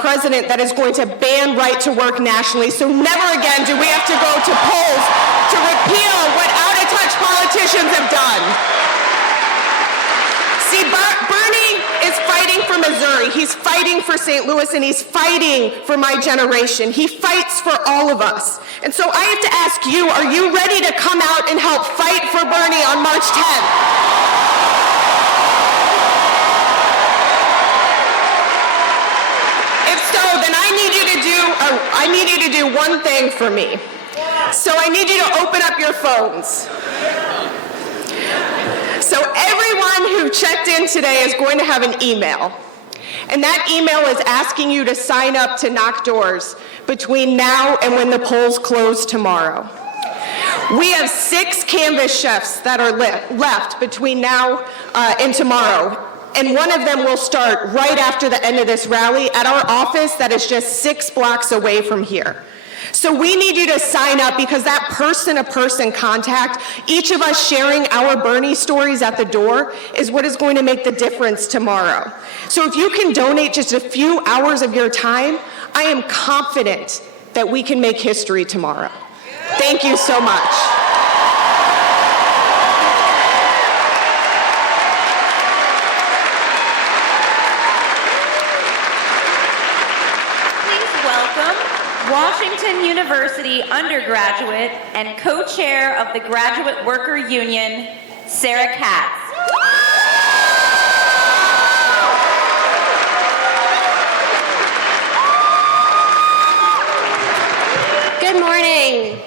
president that is going to ban right to work nationally. So never again do we have to go to polls to repeal what out-of-touch politicians have done. See, Bernie is fighting for Missouri, he's fighting for St. Louis, and he's fighting for my generation. He fights for all of us. And so I have to ask you, are you ready to come out and help fight for Bernie on March 10th? If so, then I need you to do one thing for me. So I need you to open up your phones. So everyone who checked in today is going to have an email. And that email is asking you to sign up to knock doors between now and when the polls close tomorrow. We have 6 canvas chefs that are left between now and tomorrow. And one of them will start right after the end of this rally at our office that is just 6 blocks away from here. So we need you to sign up, because that person-to-person contact, each of us sharing our Bernie stories at the door, is what is going to make the difference tomorrow. So if you can donate just a few hours of your time, I am confident that we can make history tomorrow. Thank you so much. Washington University undergraduate and co-chair of the Graduate Worker Union, Sarah Katz. Good morning.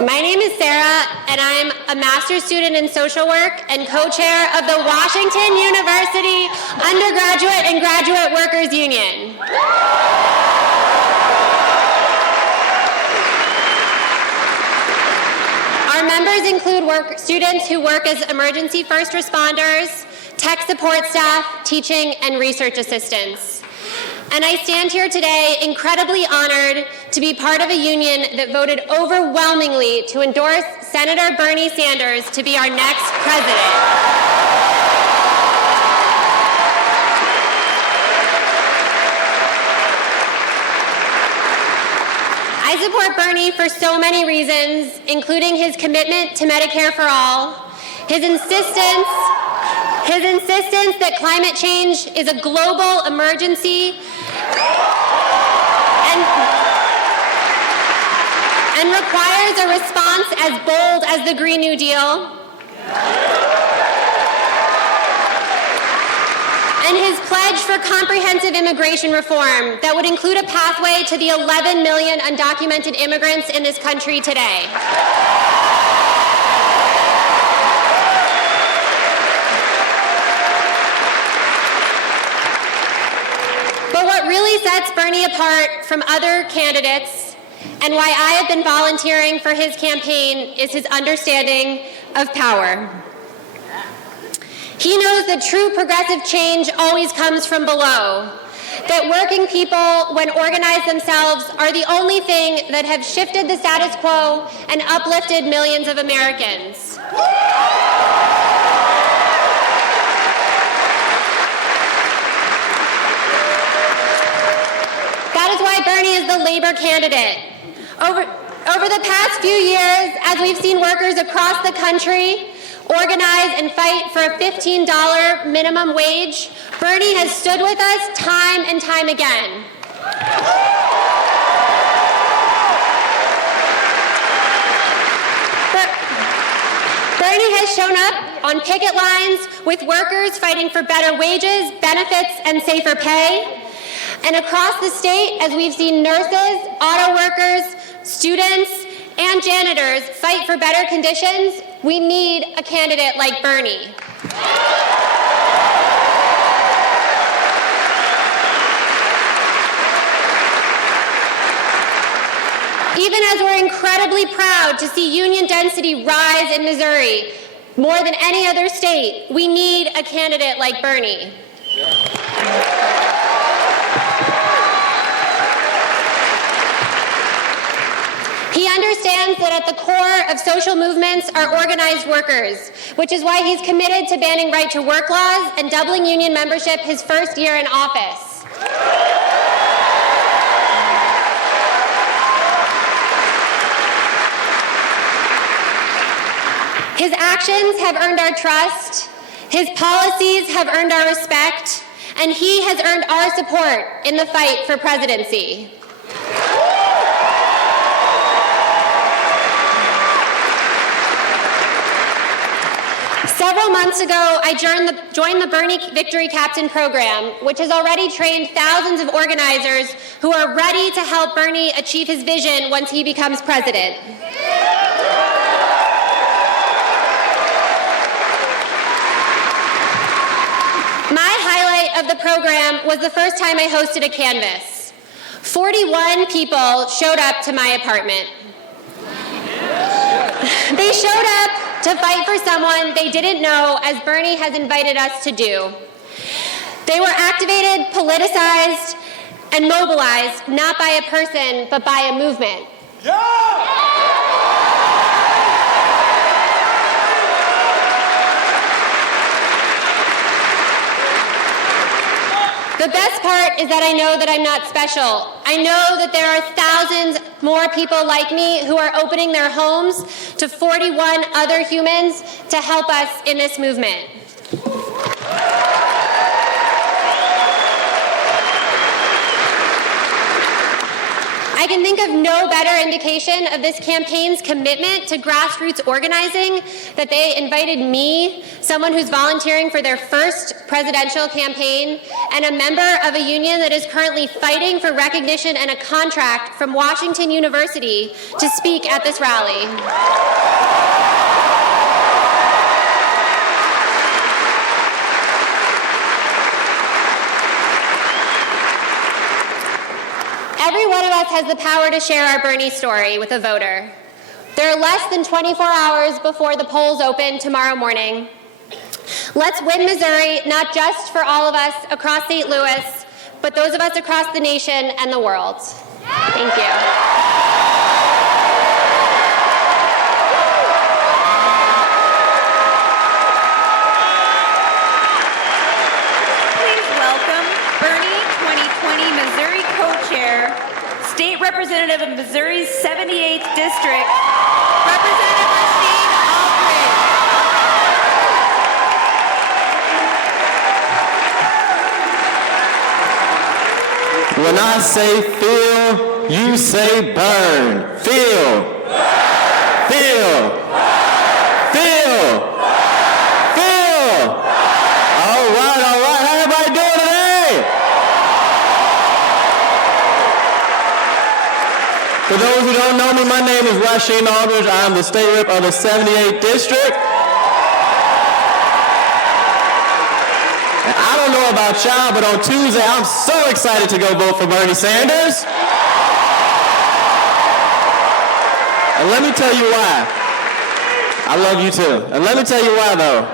My name is Sarah, and I'm a master's student in social work and co-chair of the Washington University Undergraduate and Graduate Workers Union. Our members include students who work as emergency first responders, tech support staff, teaching, and research assistants. And I stand here today incredibly honored to be part of a union that voted overwhelmingly to endorse Senator Bernie Sanders to be our next president. I support Bernie for so many reasons, including his commitment to Medicare for all, his insistence that climate change is a global emergency, and requires a response as bold as the Green New Deal, and his pledge for comprehensive immigration reform that would include a pathway to the 11 million undocumented immigrants in this country today. But what really sets Bernie apart from other candidates, and why I have been volunteering for his campaign, is his understanding of power. He knows that true progressive change always comes from below, that working people, when organized themselves, are the only thing that have shifted the status quo and uplifted millions of Americans. That is why Bernie is the labor candidate. Over the past few years, as we've seen workers across the country organize and fight for a $15 minimum wage, Bernie has stood with us time and time again. Bernie has shown up on picket lines with workers fighting for better wages, benefits, and safer pay. And across the state, as we've seen nurses, auto workers, students, and janitors fight for better conditions, we need a candidate like Bernie. Even as we're incredibly proud to see union density rise in Missouri, more than any other state, we need a candidate like Bernie. He understands that at the core of social movements are organized workers, which is why he's committed to banning right-to-work laws and doubling union membership his first year in office. His actions have earned our trust, his policies have earned our respect, and he has earned our support in the fight for presidency. Several months ago, I joined the Bernie Victory Captain program, which has already trained thousands of organizers who are ready to help Bernie achieve his vision once he becomes president. My highlight of the program was the first time I hosted a canvas. 41 people showed up to my apartment. They showed up to fight for someone they didn't know, as Bernie has invited us to do. They were activated, politicized, and mobilized, not by a person, but by a movement. The best part is that I know that I'm not special. I know that there are thousands more people like me who are opening their homes to 41 other humans to help us in this movement. I can think of no better indication of this campaign's commitment to grassroots organizing that they invited me, someone who's volunteering for their first presidential campaign, and a member of a union that is currently fighting for recognition and a contract from Washington University to speak at this rally. Every one of us has the power to share our Bernie story with a voter. There are less than 24 hours before the polls open tomorrow morning. Let's win Missouri, not just for all of us across St. Louis, but those of us across the nation and the world. Thank you. State Representative of Missouri's 78th District, Representative Rasheen Aldridge. When I say feel, you say burn. Feel. Feel. Feel. Feel. All right. How everybody doing today? For those who don't know me, my name is Rasheen Aldridge. I am the state rep of the 78th District. And I don't know about y'all, but on Tuesday, I'm so excited to go vote for Bernie Sanders. And let me tell you why. I love you too. And let me tell you why, though.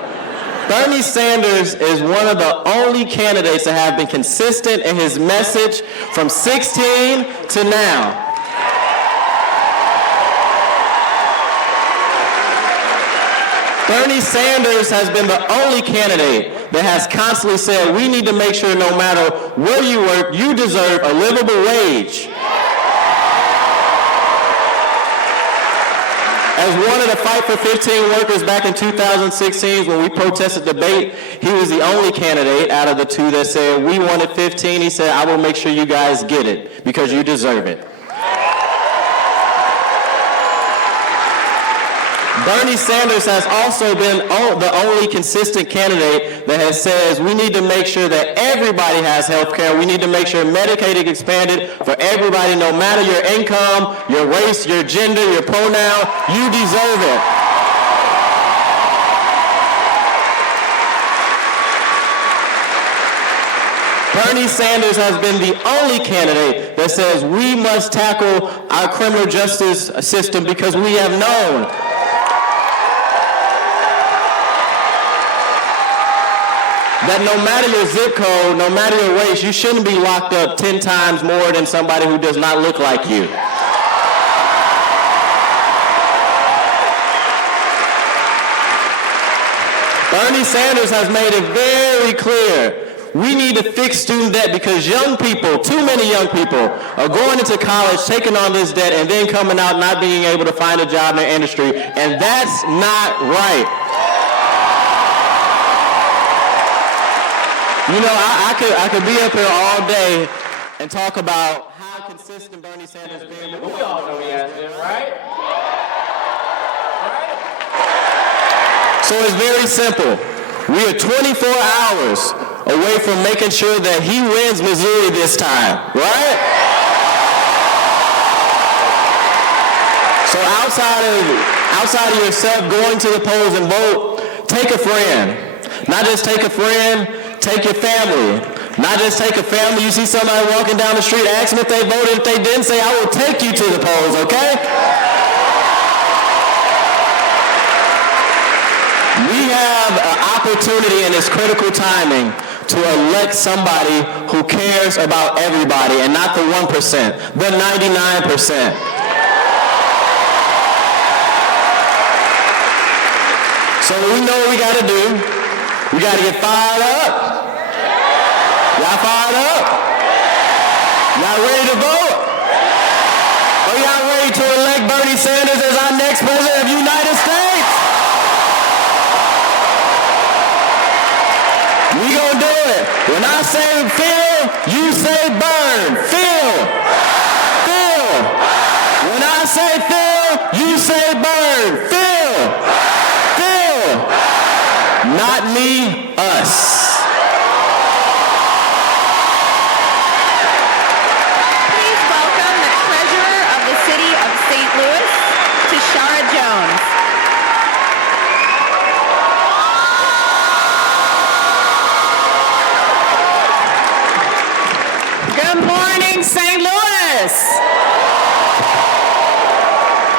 Bernie Sanders is one of the only candidates that have been consistent in his message from 16 to now. Bernie Sanders has been the only candidate that has constantly said, we need to make sure no matter where you work, you deserve a livable wage. As one of the Fight for 15 workers back in 2016, when we protested debate, he was the only candidate out of the two that said, we wanted 15. He said, I will make sure you guys get it because you deserve it. Bernie Sanders has also been the only consistent candidate that has says we need to make sure that everybody has health care. We need to make sure Medicaid is expanded for everybody, no matter your income, your race, your gender, your pronoun. You deserve it. Bernie Sanders has been the only candidate that says we must tackle our criminal justice system because we have known that no matter your zip code, no matter your race, you shouldn't be locked up 10 times more than somebody who does not look like you. Bernie Sanders has made it very clear. We need to fix student debt because young people, too many young people, are going into college, taking on this debt, and then coming out not being able to find a job in their industry, and that's not right. You know, I could be up here all day and talk about how consistent Bernie Sanders has been, but we all know he has been, right? So it's very simple. We are 24 hours away from making sure that he wins Missouri this time, right? So outside of yourself going to the polls and vote, take a friend. Not just take a friend, take your family. Not just take a family. You see somebody walking down the street, ask them if they voted. If they didn't, say, I will take you to the polls, okay? We have an opportunity in this critical timing to elect somebody who cares about everybody and not the 1%, the 99%. So we know what we got to do. We got to get fired up. Y'all fired up? Y'all ready to vote? Are y'all ready to elect Bernie Sanders as our next president of the United States? We gonna do it. When I say fill, you say burn. Fill. Fill. When I say fill, you say burn. Fill. Fill. Not me, us. Please welcome the treasurer of the city of St. Louis, Tashara Jones. Good morning, St. Louis.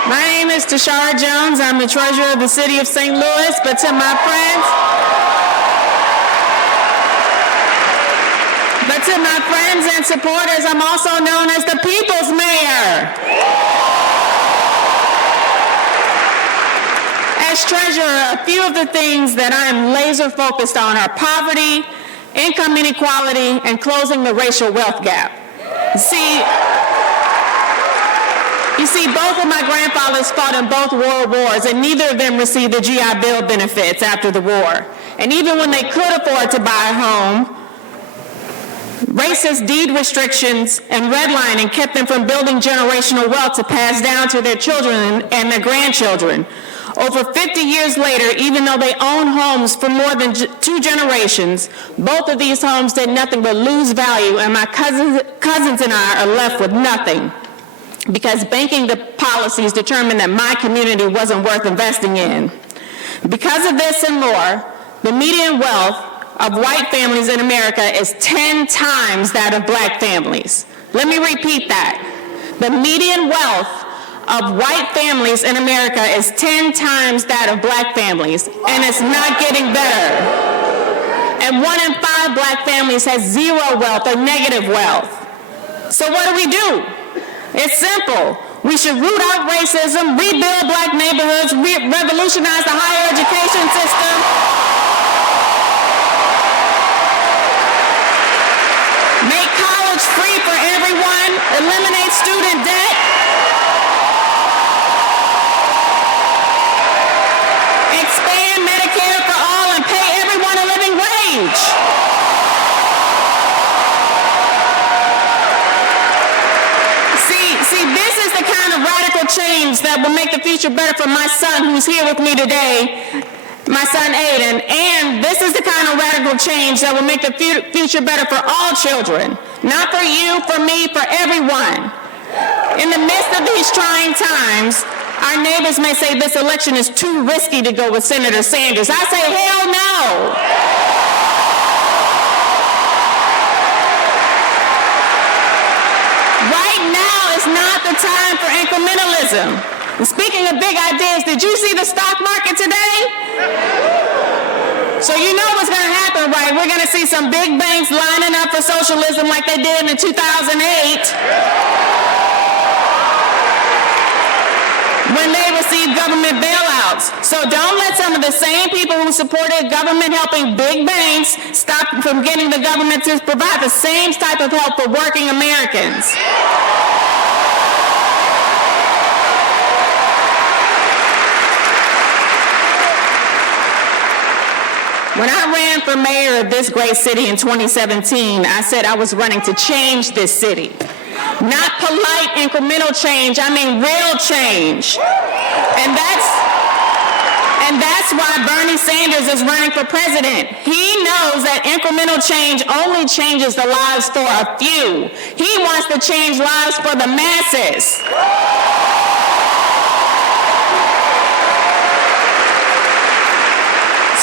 My name is Tashara Jones. I'm the treasurer of the city of St. Louis, but to my friends and supporters, I'm also known as the People's Mayor. As treasurer, a few of the things that I am laser focused on are poverty, income inequality, and closing the racial wealth gap. You see, both of my grandfathers fought in both world wars, and neither of them received the GI Bill benefits after the war. And even when they could afford to buy a home, racist deed restrictions and redlining kept them from building generational wealth to pass down to their children and their grandchildren. Over 50 years later, even though they own homes for more than 2 generations, both of these homes did nothing but lose value, and my cousins and I are left with nothing because banking policies determined that my community wasn't worth investing in. Because of this and more, the median wealth of white families in America is 10 times that of black families. Let me repeat that. The median wealth of white families in America is 10 times that of black families, and it's not getting better. And 1 in 5 black families has zero wealth or negative wealth. So what do? It's simple. We should root out racism, rebuild black neighborhoods, revolutionize the higher education system, make college free for everyone, eliminate student debt, expand Medicare for all, and pay everyone a living wage. See, this is the kind of radical change that will make the future better for my son who's here with me today, my son Aiden, and this is the kind of radical change that will make the future better for all children, not for you, for me, for everyone. In the midst of these trying times, our neighbors may say this election is too risky to go with Senator Sanders. I say, hell no. Right now is not the time for incrementalism. And speaking of big ideas, did you see the stock market today? So you know what's going to happen, right? We're going to see some big banks lining up for socialism like they did in 2008. when they receive government bailouts. So don't let some of the same people who supported government helping big banks stop from getting the government to provide the same type of help for working Americans. When I ran for mayor of this great city in 2017, I said I was running to change this city. Not polite incremental change, I mean real change. And that's why Bernie Sanders is running for president. He knows that incremental change only changes the lives for a few. He wants to change lives for the masses.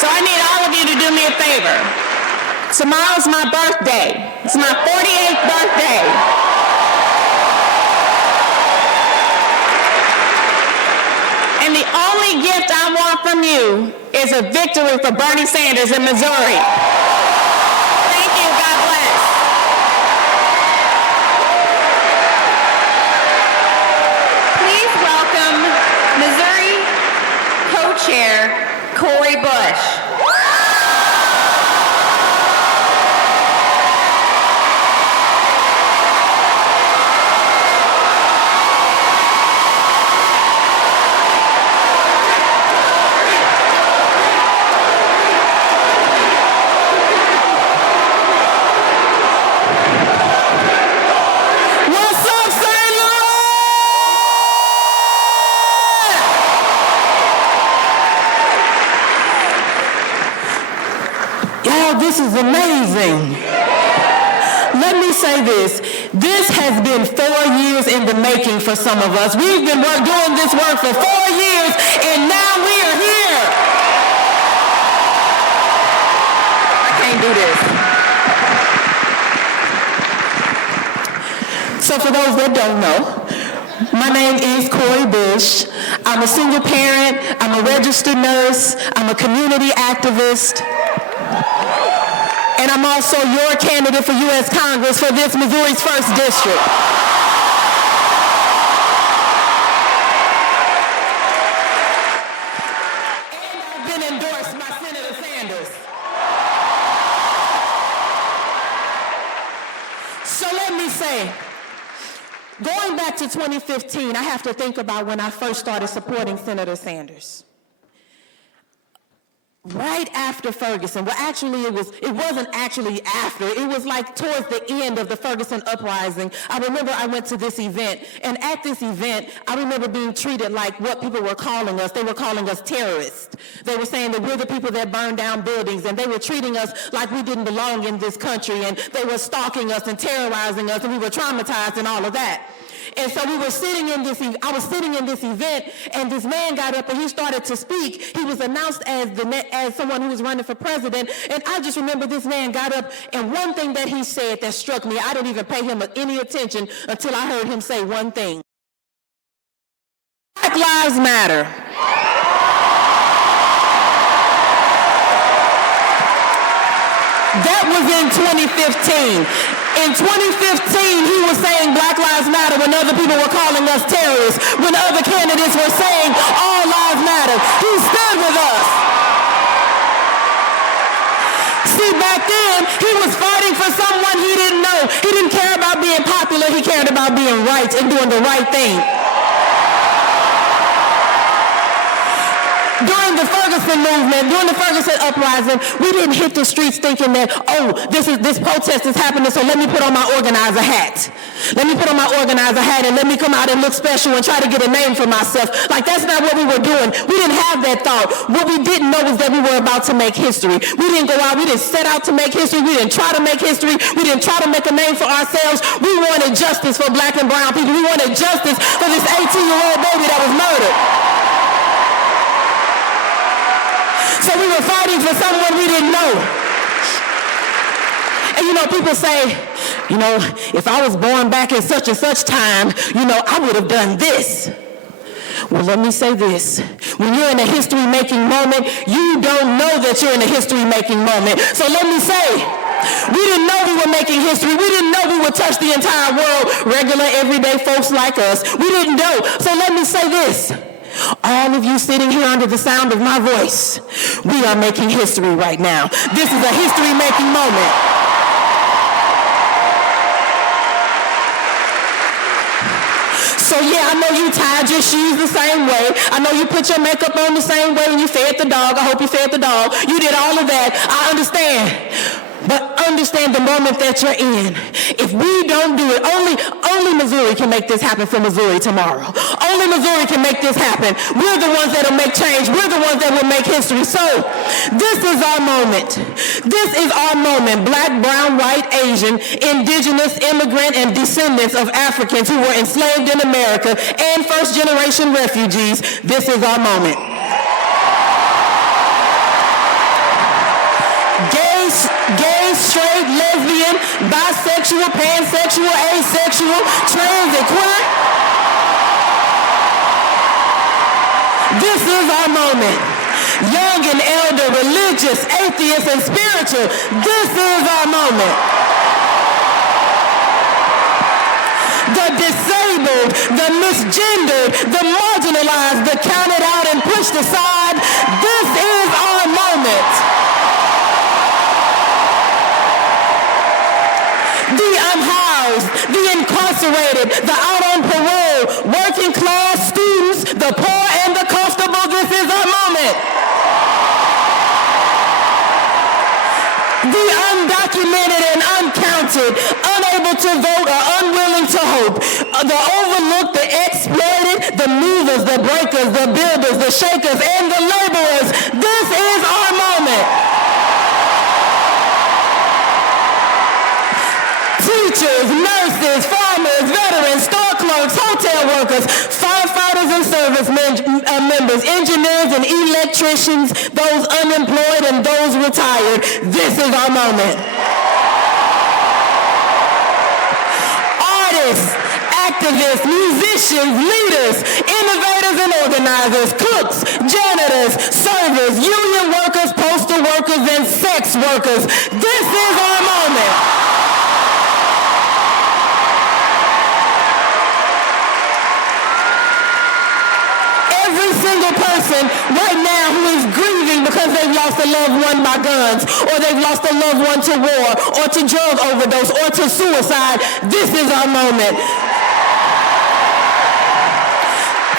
So I need all of you to do me a favor. Tomorrow's my birthday. It's my 48th birthday. And the only gift I want from you is a victory for Bernie Sanders in Missouri. Thank you. God bless. Please welcome Missouri co-chair Cori Bush. What's up, St. Louis? Y'all, this is amazing. Let me say this. This has been 4 years in the making for some of us. We've been doing this work for 4 years, and now we are here. I can't do this. So for those that don't know, my name is Cori Bush. I'm a single parent. I'm a registered nurse. I'm a community activist. And I'm also your candidate for U.S. Congress for this Missouri's 1st District. And I've been endorsed by Senator Sanders. So let me say, going back to 2015, I have to think about when I first started supporting Senator Sanders. Right after Ferguson, well, actually, it wasn't actually after. It was like towards the end of the Ferguson uprising. I remember I went to this event, and at this event, I remember being treated like what people were calling us. They were calling us terrorists. They were saying that we're the people that burned down buildings, and they were treating us like we didn't belong in this country, and they were stalking us and terrorizing us, and we were traumatized and all of that. And so I was sitting in this event, and this man got up and he started to speak. He was announced as someone who was running for president, and I just remember this man got up, and one thing that he said that struck me, I didn't even pay him any attention until I heard him say one thing. Black Lives Matter. That was in 2015. In 2015, he was saying Black Lives Matter when other people were calling us terrorists, when other candidates were saying all lives matter. He stood with us. See, back then, he was fighting for someone he didn't know. He didn't care about being popular. He cared about being right and doing the right thing. During the Ferguson movement, during the Ferguson uprising, we didn't hit the streets thinking that, oh, this protest is happening, so let me put on my organizer hat. Let me put on my organizer hat and let me come out and look special and try to get a name for myself. Like, that's not what we were doing. We didn't have that thought. What we didn't know was that we were about to make history. We didn't go out, we didn't set out to make history, we didn't try to make history, we didn't try to make a name for ourselves. We wanted justice for black and brown people. We wanted justice for this 18-year-old baby that was murdered. So we were fighting for someone we didn't know. And people say, if I was born back in such and such time, I would have done this. Well, let me say this. When you're in a history-making moment, you don't know that you're in a history-making moment. So let me say, we didn't know we were making history. We didn't know we would touch the entire world, regular, everyday folks like us. We didn't know. So let me say this. All of you sitting here under the sound of my voice, we are making history right now. This is a history-making moment. So yeah, I know you tied your shoes the same way. I know you put your makeup on the same way and you fed the dog. I hope you fed the dog. You did all of that. I understand. But understand the moment that you're in. If we don't do it, only Missouri can make this happen for Missouri tomorrow. Only Missouri can make this happen. We're the ones that will make change. We're the ones that will make history. So this is our moment. This is our moment. Black, brown, white, Asian, indigenous, immigrant, and descendants of Africans who were enslaved in America and first-generation refugees. This is our moment. Gay, straight, lesbian, bisexual, pansexual, asexual, trans, and queer. This is our moment. Young and elder, religious, atheist, and spiritual. This is our moment. The disabled, the misgendered, the marginalized, the counted out and pushed aside. This is our moment. The unhoused, the incarcerated, the out on parole, working class students, the poor and the comfortable, this is our moment. The undocumented and uncounted, unable to vote or unwilling to hope, the overlooked, the exploited, the movers, the breakers, the builders, the shakers, and the laborers, this is our moment. Teachers, nurses, farmers, veterans, store clerks, hotel workers, firefighters and service members, engineers and electricians, those unemployed and those retired. This is our moment. Artists, activists, musicians, leaders, innovators and organizers, cooks, janitors, servers, union workers, postal workers, and sex workers. This is our moment. Single person right now who is grieving because they've lost a loved one by guns, or they've lost a loved one to war, or to drug overdose, or to suicide. This is our moment.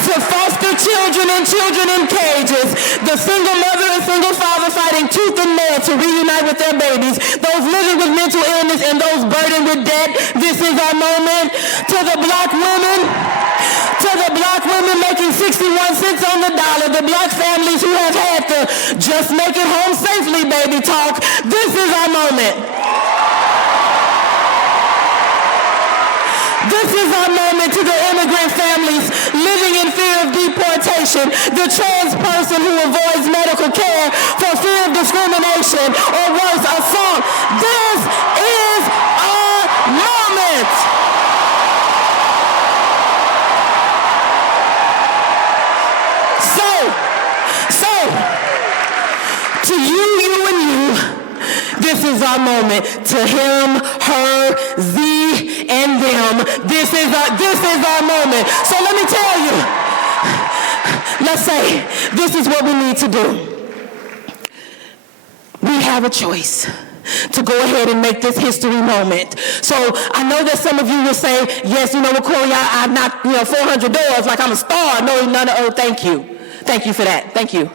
To foster children and children in cages, the single mother and single father fighting tooth and nail to reunite with their babies, those living with mental illness and those burdened with debt. This is our moment. To the black women making 61 cents on the dollar, the black families who have had to just make it home safely, baby talk. This is our moment. This is our moment to the immigrant families living in fear of deportation, the trans person who avoids medical care for fear of discrimination or worse, assault. This is our moment. To you and you, this is our moment. To him, her, thee, and them, this is our moment. So let me tell you, let's say this is what we need to do. We have a choice to go ahead and make this history moment. So I know that some of you will say, yes, you know what, Corey, I knocked 400 doors like I'm a star. No, thank you. Thank you for that. Thank you.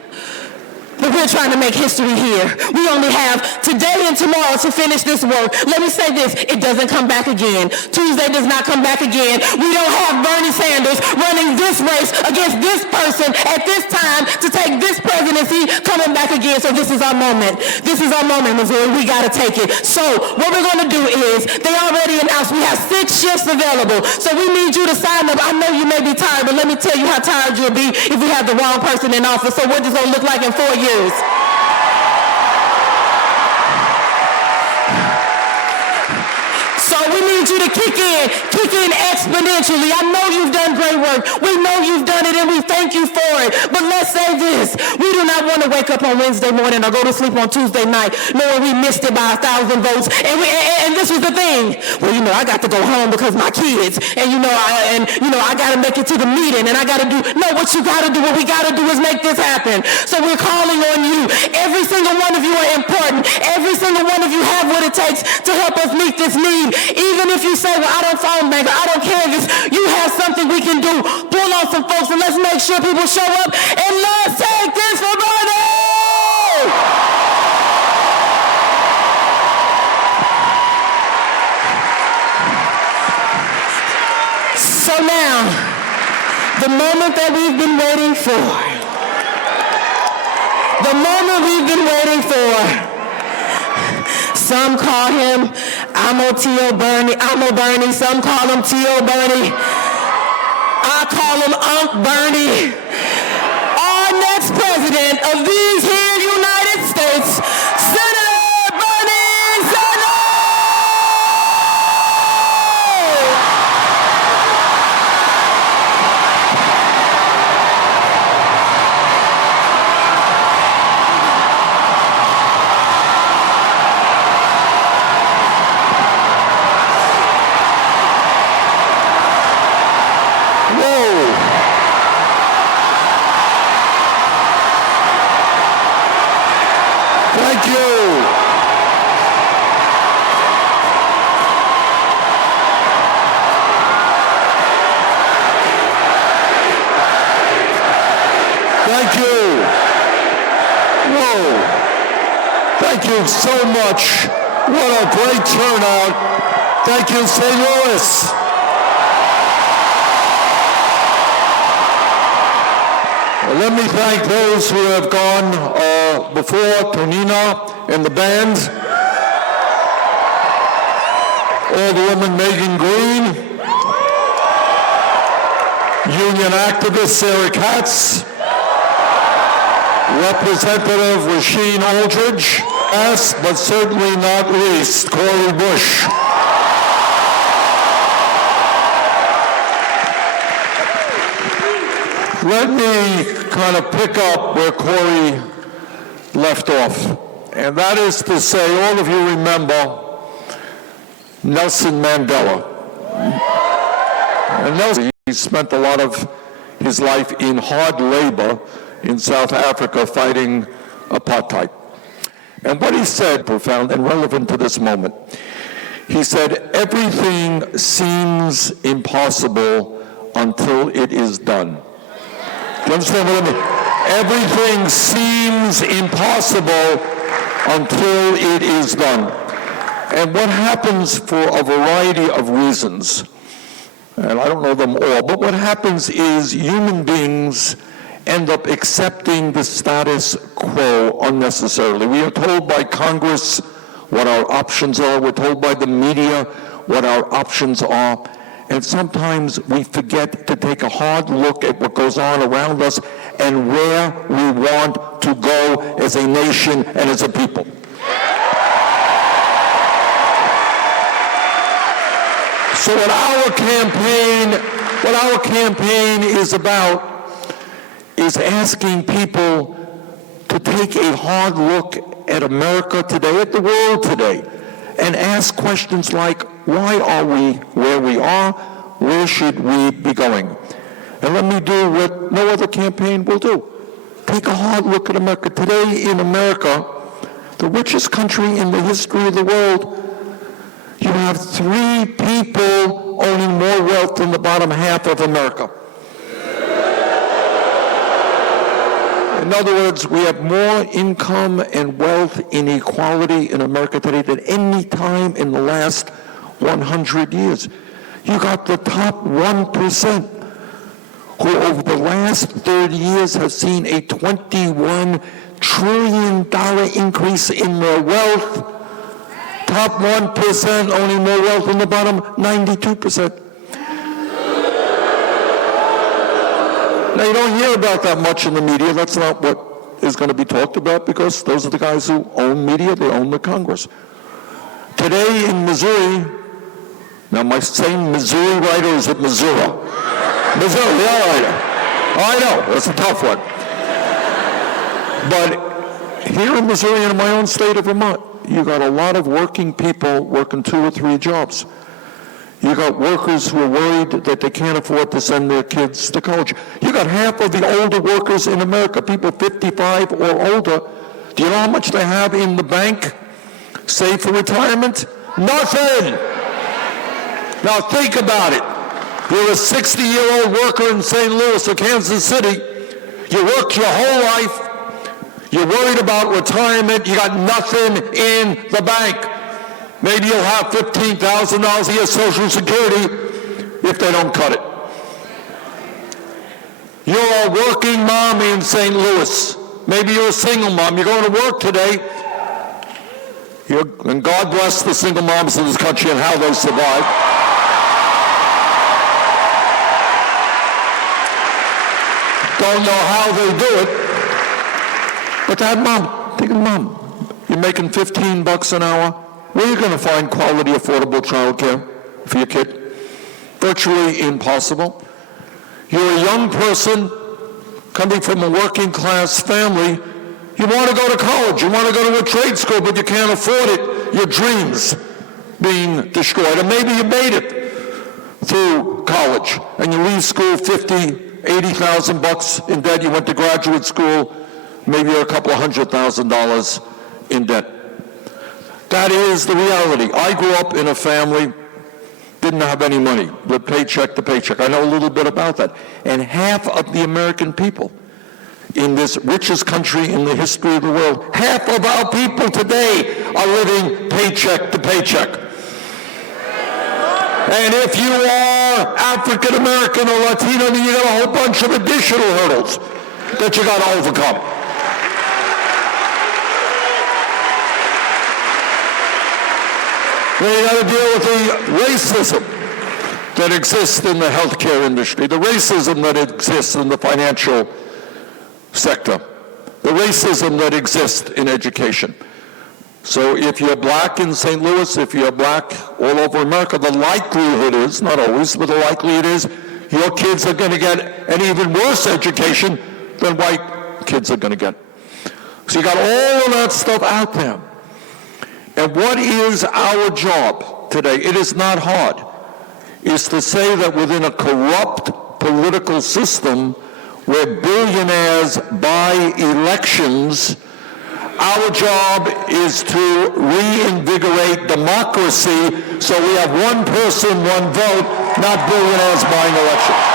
But we're trying to make history here. We only have today and tomorrow to finish this work. Let me say this, it doesn't come back again. Tuesday does not come back again. We don't have Bernie Sanders running this race against this person at this time to take this presidency coming back again. So this is our moment. This is our moment, Missouri. We got to take it. So what we're going to do is, they already announced we have 6 shifts available. So we need you to sign up. I know you may be tired, but let me tell you how tired you'll be if we have the wrong person in office. So what is going to look like in 4 years? So we need you to kick in exponentially. I know you've done great work. We know you've done it, and we thank you for it. But let's say this. We do not want to wake up on Wednesday morning or go to sleep on Tuesday night knowing we missed it by 1,000 votes. And this was the thing. Well, I got to go home because my kids, and I got to make it to the meeting, and I got to do. No, what you got to do, what we got to do is make this happen. So we're calling on you. Every single one of you are important. Every single one of you have what it takes to help us meet this need. Even if you say, well, I don't phone bank, I don't canvas, you have something we can do. Pull on some folks and let's make sure people show up, and let's take this for Bernie! So now, the moment that we've been waiting for, the moment we've been waiting for. Some call him Amo Bernie. Some call him T.O. Bernie. I call him Unc Bernie. Our next president of these here United States, Senator Bernie Sanders! Thank you. Thank you. Whoa. Thank you so much. What a great turnout. Thank you, St. Louis. Let me thank those who have gone before, Tonina and the band, all the women, Megan Green, union activist Sarah Katz, Representative Rasheen Aldridge, last but certainly not least, Cori Bush. Let me kind of pick up where Cori left off. And that is to say, all of you remember Nelson Mandela. And Nelson, he spent a lot of his life in hard labor in South Africa fighting apartheid. And what he said, profound and relevant to this moment, he said, everything seems impossible until it is done. Do you understand what I mean? Everything seems impossible until it is done. And what happens for a variety of reasons, and I don't know them all, but what happens is human beings end up accepting the status quo unnecessarily. We are told by Congress what our options are. We're told by the media what our options are. And sometimes we forget to take a hard look at what goes on around us and where we want to go as a nation and as a people. So what our campaign is about is asking people to take a hard look at America today, at the world today, and ask questions like, why are we where we are? Where should we be going? And let me do what no other campaign will do. Take a hard look at America. Today in America, the richest country in the history of the world, you have 3 people owning more wealth than the bottom half of America. In other words, we have more income and wealth inequality in America today than any time in the last 100 years. You got the top 1% who over the last 30 years have seen a $21 trillion increase in their wealth. Top 1% owning more wealth than the bottom 92%. Now, you don't hear about that much in the media. That's not what is going to be talked about because those are the guys who own media. They own the Congress. Today in Missouri, Now, am I saying Missouri right, or is it Missouri? Missouri, all right. I know, that's a tough one. But here in Missouri and in my own state of Vermont, you got a lot of working people working 2 or 3 jobs. You got workers who are worried that they can't afford to send their kids to college. You got half of the older workers in America, people 55 or older. Do you know how much they have in the bank, saved for retirement? Nothing. Now think about it. You're a 60-year-old worker in St. Louis or Kansas City. You worked your whole life. You're worried about retirement. You got nothing in the bank. Maybe you'll have $15,000 a year Social Security if they don't cut it. You're a working mom in St. Louis. Maybe you're a single mom. You're going to work today. And God bless the single moms in this country and how they survive. Don't know how they do it. But that mom, think of mom. You're making $15 an hour. Where are you going to find quality, affordable child care for your kid? Virtually impossible. You're a young person coming from a working class family. You want to go to college. You want to go to a trade school, but you can't afford it. Your dreams being destroyed. And maybe you made it through college and you leave school $80,000 in debt. You went to graduate school, maybe you're a couple of $100,000 in debt. That is the reality. I grew up in a family, didn't have any money, lived paycheck to paycheck. I know a little bit about that. And half of the American people in this richest country in the history of the world, half of our people today are living paycheck to paycheck. And if you are African American or Latino, then you got a whole bunch of additional hurdles that you got to overcome. Then you got to deal with the racism that exists in the healthcare industry, the racism that exists in the financial sector, the racism that exists in education. So if you're black in St. Louis, if you're black all over America, the likelihood is, not always, but the likelihood is your kids are going to get an even worse education than white kids are going to get. So you got all of that stuff out there. And what is our job today? It is not hard. It's to say that within a corrupt political system where billionaires buy elections, our job is to reinvigorate democracy so we have one person, one vote, not billionaires buying elections.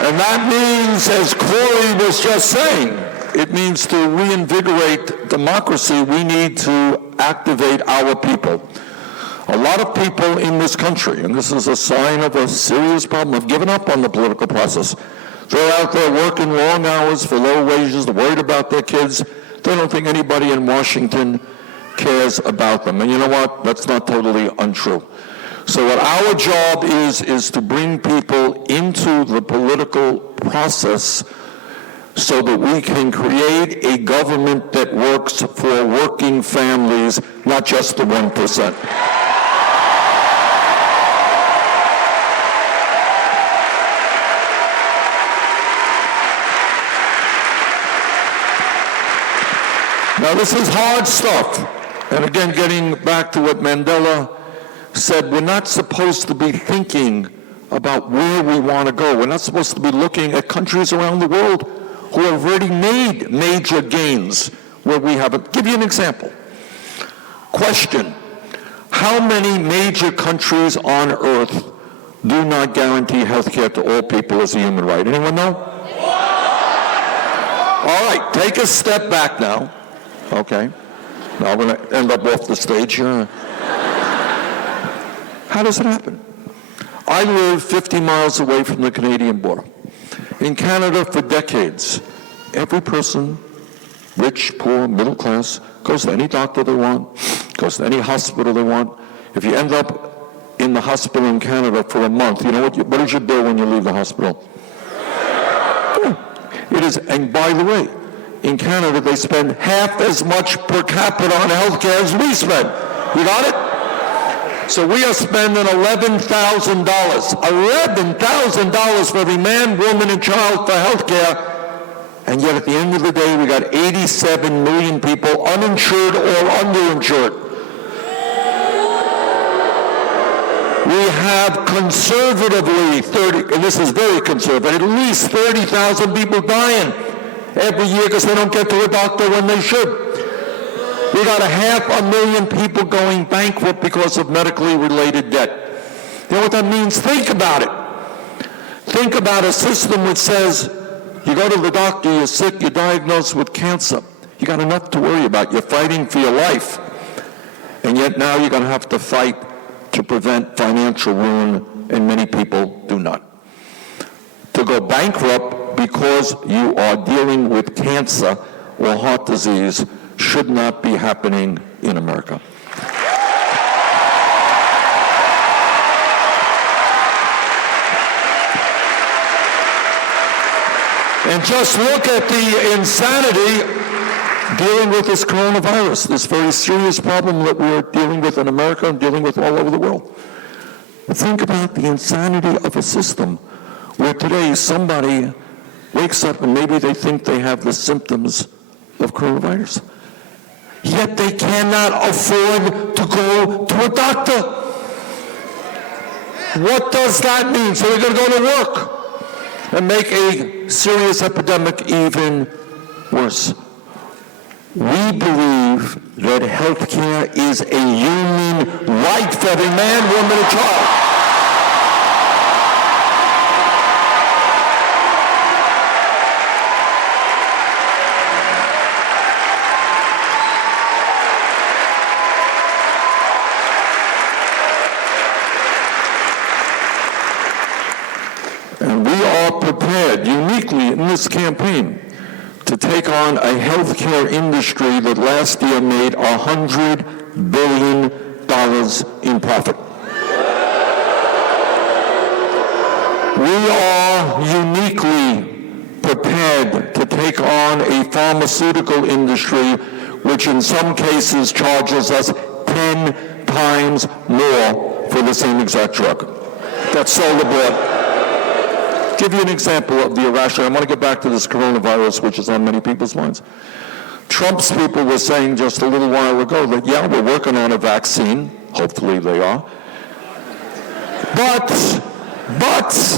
And that means, as Corey was just saying, it means to reinvigorate democracy, we need to activate our people. A lot of people in this country, and this is a sign of a serious problem, have given up on the political process. They're out there working long hours for low wages, they're worried about their kids. They don't think anybody in Washington cares about them. And you know what? That's not totally untrue. So what our job is to bring people into the political process so that we can create a government that works for working families, not just the 1%. Now this is hard stuff. And again, getting back to what Mandela said, we're not supposed to be thinking about where we want to go. We're not supposed to be looking at countries around the world who have already made major gains where we haven't. Give you an example. Question: how many major countries on earth do not guarantee health care to all people as a human right? Anyone know? All right, take a step back now. Okay. Now I'm going to end up off the stage here. How does it happen? I live 50 miles away from the Canadian border. In Canada for decades, every person, rich, poor, middle class, goes to any doctor they want, goes to any hospital they want. If you end up in the hospital in Canada for a month, you know what is your bill when you leave the hospital? Yeah. It is, and by the way, in Canada, they spend half as much per capita on healthcare as we spend. You got it? So we are spending $11,000. $11,000 for every man, woman, and child for healthcare. And yet at the end of the day, we got 87 million people uninsured or underinsured. We have conservatively 30, and this is very conservative, at least 30,000 people dying every year because they don't get to a doctor when they should. We got 500,000 people going bankrupt because of medically related debt. You know what that means? Think about it. Think about a system which says, you go to the doctor, you're sick, you're diagnosed with cancer. You got enough to worry about. You're fighting for your life. And yet now you're going to have to fight to prevent financial ruin, and many people do not. To go bankrupt because you are dealing with cancer or heart disease should not be happening in America. And just look at the insanity dealing with this coronavirus, this very serious problem that we're dealing with in America and dealing with all over the world. Think about the insanity of a system where today somebody wakes up and maybe they think they have the symptoms of coronavirus. Yet they cannot afford to go to a doctor. What does that mean? So they're going to go to work and make a serious epidemic even worse. We believe that health care is a human right for every man, woman, and child. And we are prepared uniquely in this campaign to take on a healthcare industry that last year made $100 billion in profit. We are uniquely prepared to take on a pharmaceutical industry which in some cases charges us 10 times more for the same exact drug that's sold abroad. Give you an example of the irrational. I want to get back to this coronavirus, which is on many people's minds. Trump's people were saying just a little while ago that, yeah, we're working on a vaccine. Hopefully they are. But,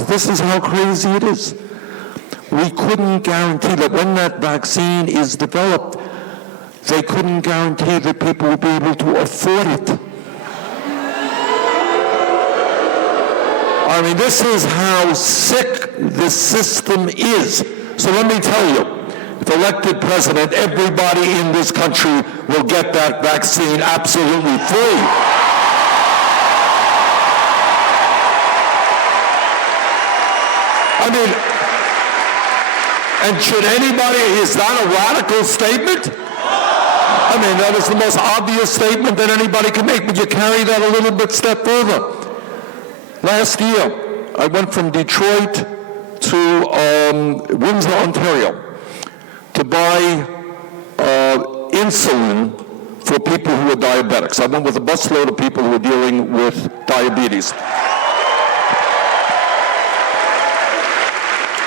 this is how crazy it is. We couldn't guarantee that when that vaccine is developed, they couldn't guarantee that people would be able to afford it. I mean, this is how sick the system is. So let me tell you, if elected president, everybody in this country will get that vaccine absolutely free. I mean, and should anybody, is that a radical statement? I mean, that is the most obvious statement that anybody can make, but you carry that a little bit step further. Last year, I went from Detroit to Windsor, Ontario, to buy insulin for people who are diabetics. I went with a busload of people who are dealing with diabetes.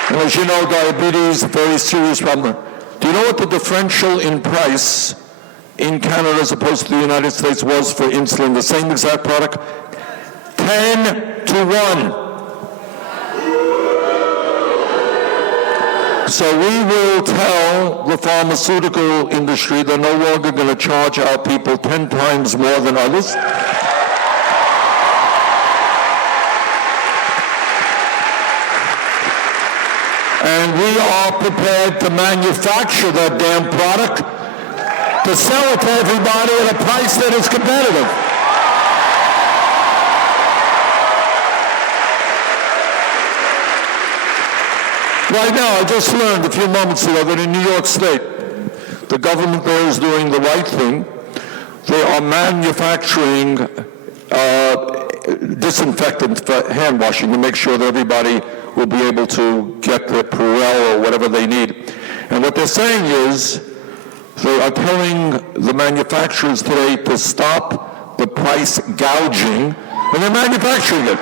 And as you know, diabetes is a very serious problem. Do you know what the differential in price in Canada as opposed to the United States was for insulin, the same exact product? 10-1. So we will tell the pharmaceutical industry they're no longer going to charge our people 10 times more than others. And we are prepared to manufacture that damn product to sell it to everybody at a price that is competitive. Right now, I just learned a few moments ago that in New York State, the government there is doing the right thing. They are manufacturing disinfectant for hand washing to make sure that everybody will be able to get the Purell or whatever they need. And what they're saying is, they are telling the manufacturers today to stop the price gouging, and they're manufacturing it.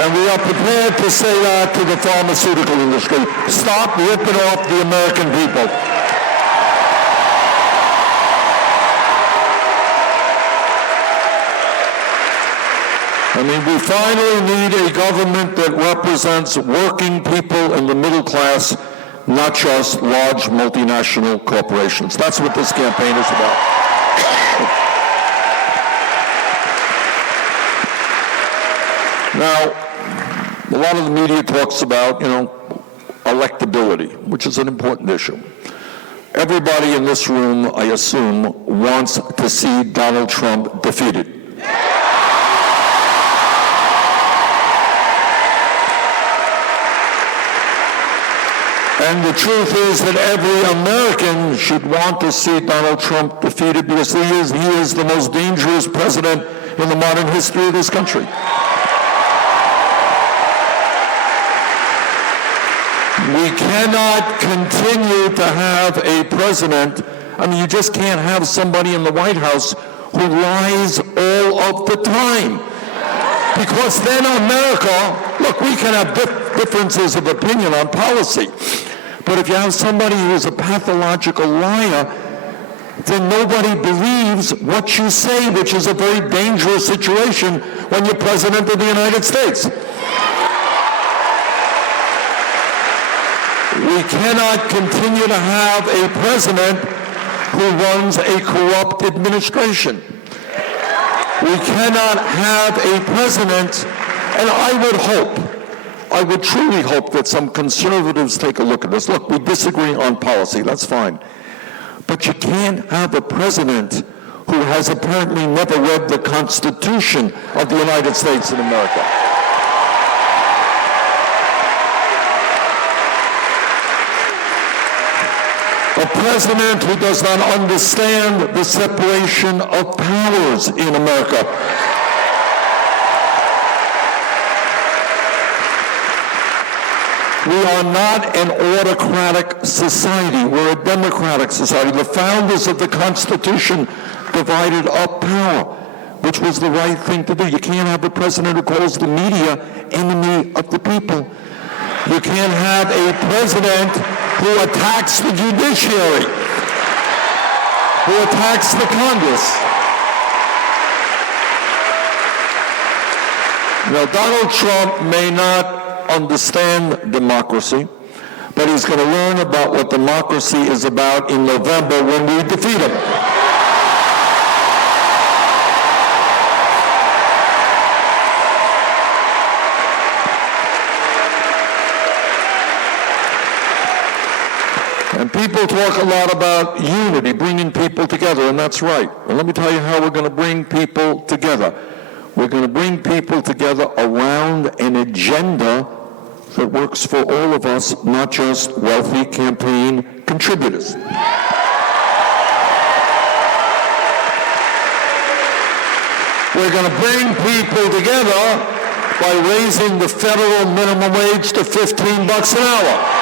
And we are prepared to say that to the pharmaceutical industry. Stop ripping off the American people. I mean, we finally need a government that represents working people and the middle class, not just large multinational corporations. That's what this campaign is about. Now, a lot of the media talks about, electability, which is an important issue. Everybody in this room, I assume, wants to see Donald Trump defeated. And the truth is that every American should want to see Donald Trump defeated because he is the most dangerous president in the modern history of this country. We cannot continue to have a president, you just can't have somebody in the White House who lies all of the time. Because then America, look, we can have differences of opinion on policy, but if you have somebody who is a pathological liar, then nobody believes what you say, which is a very dangerous situation when you're president of the United States. We cannot continue to have a president who runs a corrupt administration. We cannot have a president, and I would truly hope that some conservatives take a look at this. Look, we disagree on policy, that's fine. But you can't have a president who has apparently never read the Constitution of the United States of America. A president who does not understand the separation of powers in America. We are not an autocratic society. We're a democratic society. The founders of the Constitution divided up power, which was the right thing to do. You can't have a president who calls the media enemy of the people. You can't have a president who attacks the judiciary, who attacks the Congress. Now, Donald Trump may not understand democracy, but he's going to learn about what democracy is about in November when we defeat him. And people talk a lot about unity, bringing people together, and that's right. And let me tell you how we're going to bring people together. We're going to bring people together around an agenda that works for all of us, not just wealthy campaign contributors. We're going to bring people together by raising the federal minimum wage to $15 an hour.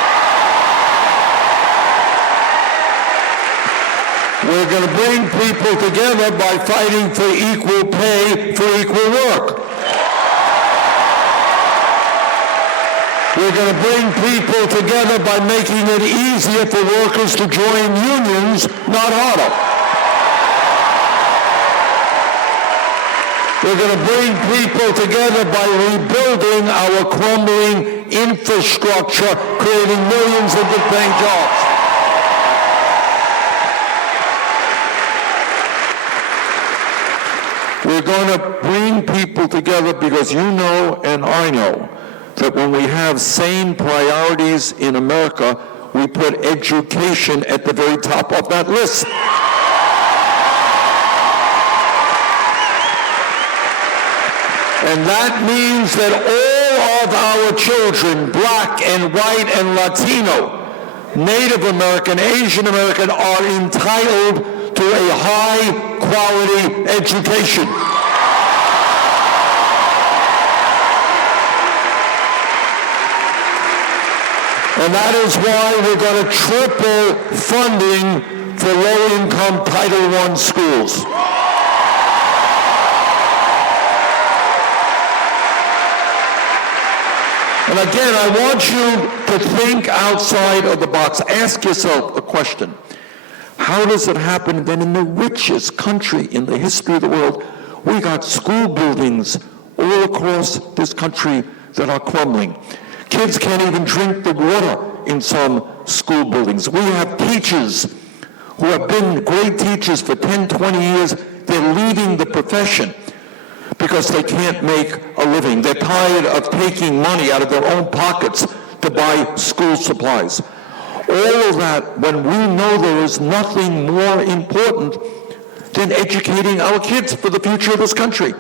We're going to bring people together by fighting for equal pay for equal work. We're going to bring people together by making it easier for workers to join unions, not harder. We're going to bring people together by rebuilding our crumbling infrastructure, creating millions of good-paying jobs. We're going to bring people together because you know and I know that when we have sane priorities in America, we put education at the very top of that list. And that means that all of our children, black and white and Latino, Native American, Asian American, are entitled to a high-quality education. And that is why we're going to triple funding for low-income Title I schools. And again, I want you to think outside of the box. Ask yourself a question. How does it happen that in the richest country in the history of the world, we got school buildings all across this country that are crumbling? Kids can't even drink the water in some school buildings. We have teachers who have been great teachers for 10, 20 years. They're leaving the profession because they can't make a living. They're tired of taking money out of their own pockets to buy school supplies. All of that, when we know there is nothing more important than educating our kids for the future of this country.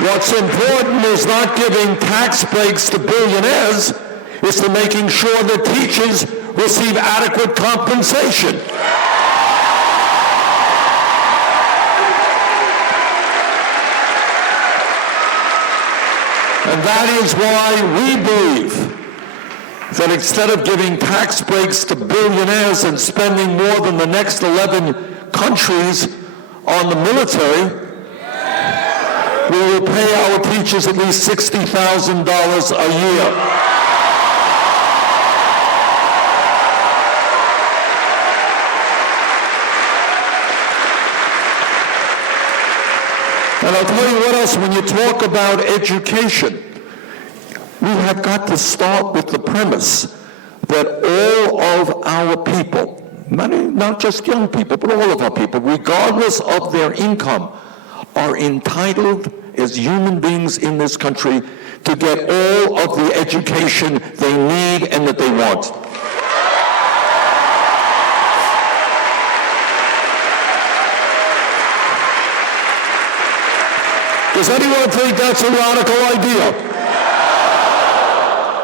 What's important is not giving tax breaks to billionaires, it's to making sure that teachers receive adequate compensation. And that is why we believe that instead of giving tax breaks to billionaires and spending more than the next 11 countries on the military, we will pay our teachers at least $60,000 a year. And I'll tell you what else, when you talk about education, we have got to start with the premise that all of our people, not just young people, but all of our people, regardless of their income, are entitled as human beings in this country to get all of the education they need and that they want. Does anyone think that's a radical idea?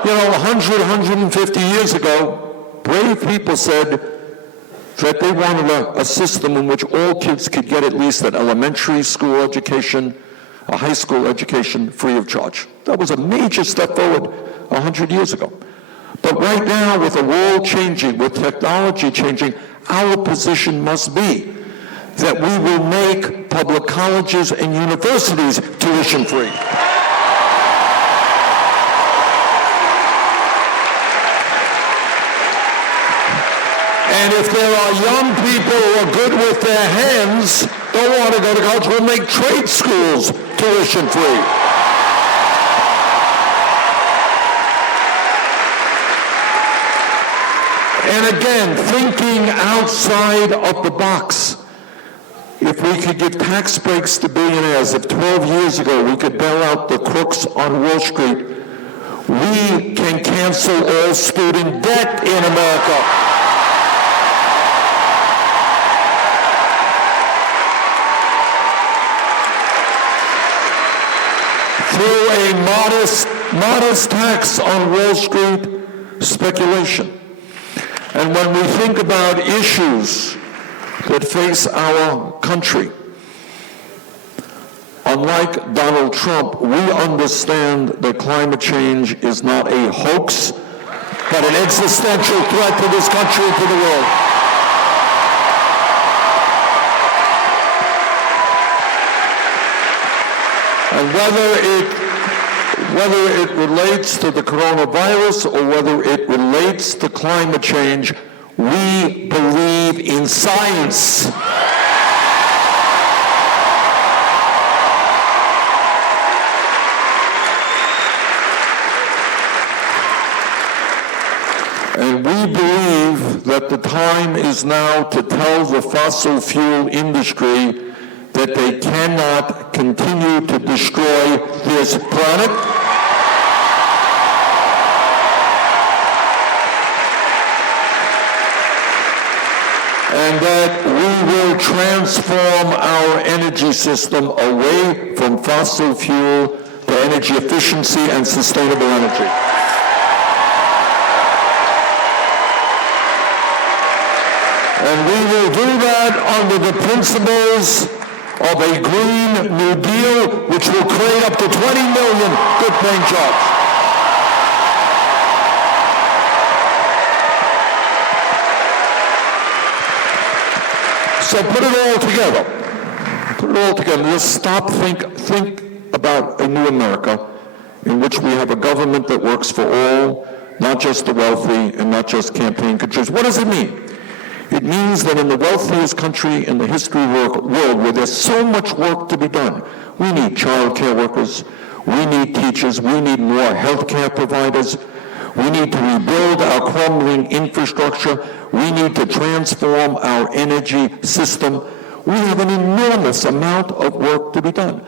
You know, 100, 150 years ago, brave people said that they wanted a system in which all kids could get at least an elementary school education, a high school education free of charge. That was a major step forward 100 years ago. But right now, with the world changing, with technology changing, our position must be that we will make public colleges and universities tuition free. And if there are young people who are good with their hands, don't want to go to college, we'll make trade schools tuition free. And again, thinking outside of the box. If we could give tax breaks to billionaires, if 12 years ago we could bail out the crooks on Wall Street, we can cancel all student debt in America. Through a modest tax on Wall Street speculation. And when we think about issues that face our country, unlike Donald Trump, we understand that climate change is not a hoax, but an existential threat to this country and to the world. And whether it relates to the coronavirus or whether it relates to climate change, we believe in science. And we believe that the time is now to tell the fossil fuel industry that they cannot continue to destroy this planet. And that we will transform our energy system away from fossil fuel to energy efficiency and sustainable energy. And we will do that under the principles of a Green New Deal, which will create up to 20 million good-paying jobs. So put it all together. Put it all together. Just stop, think about a new America in which we have a government that works for all, not just the wealthy and not just campaign contributors. What does it mean? It means that in the wealthiest country in the history world where there's so much work to be done, we need child care workers, we need teachers, we need more health care providers, we need to rebuild our crumbling infrastructure, we need to transform our energy system. We have an enormous amount of work to be done.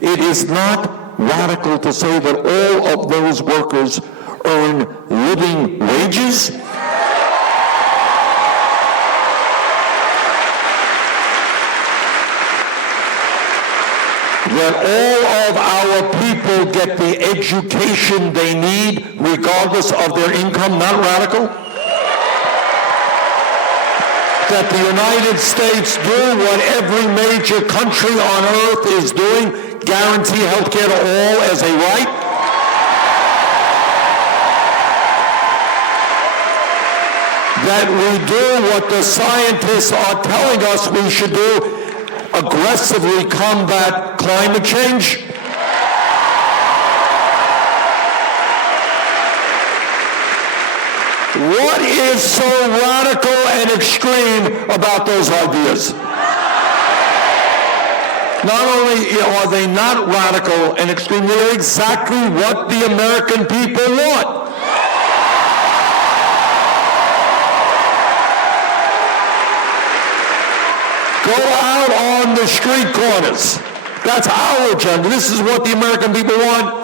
It is not radical to say that all of those workers earn living wages. That all of our people get the education they need regardless of their income, not radical. That the United States do what every major country on earth is doing, guarantee health care to all as a right. That we do what the scientists are telling us we should do, aggressively combat climate change. What is so radical and extreme about those ideas? Not only are they not radical and extreme, they're exactly what the American people want. Go out on the street corners. That's our agenda. This is what the American people want.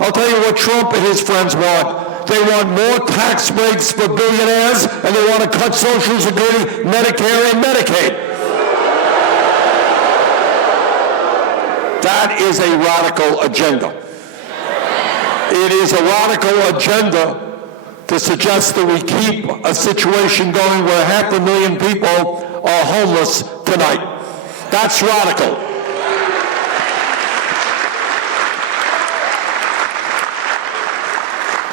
I'll tell you what Trump and his friends want. They want more tax breaks for billionaires, and they want to cut Social Security, Medicare, and Medicaid. That is a radical agenda. It is a radical agenda to suggest that we keep a situation going where 500,000 people are homeless tonight. That's radical.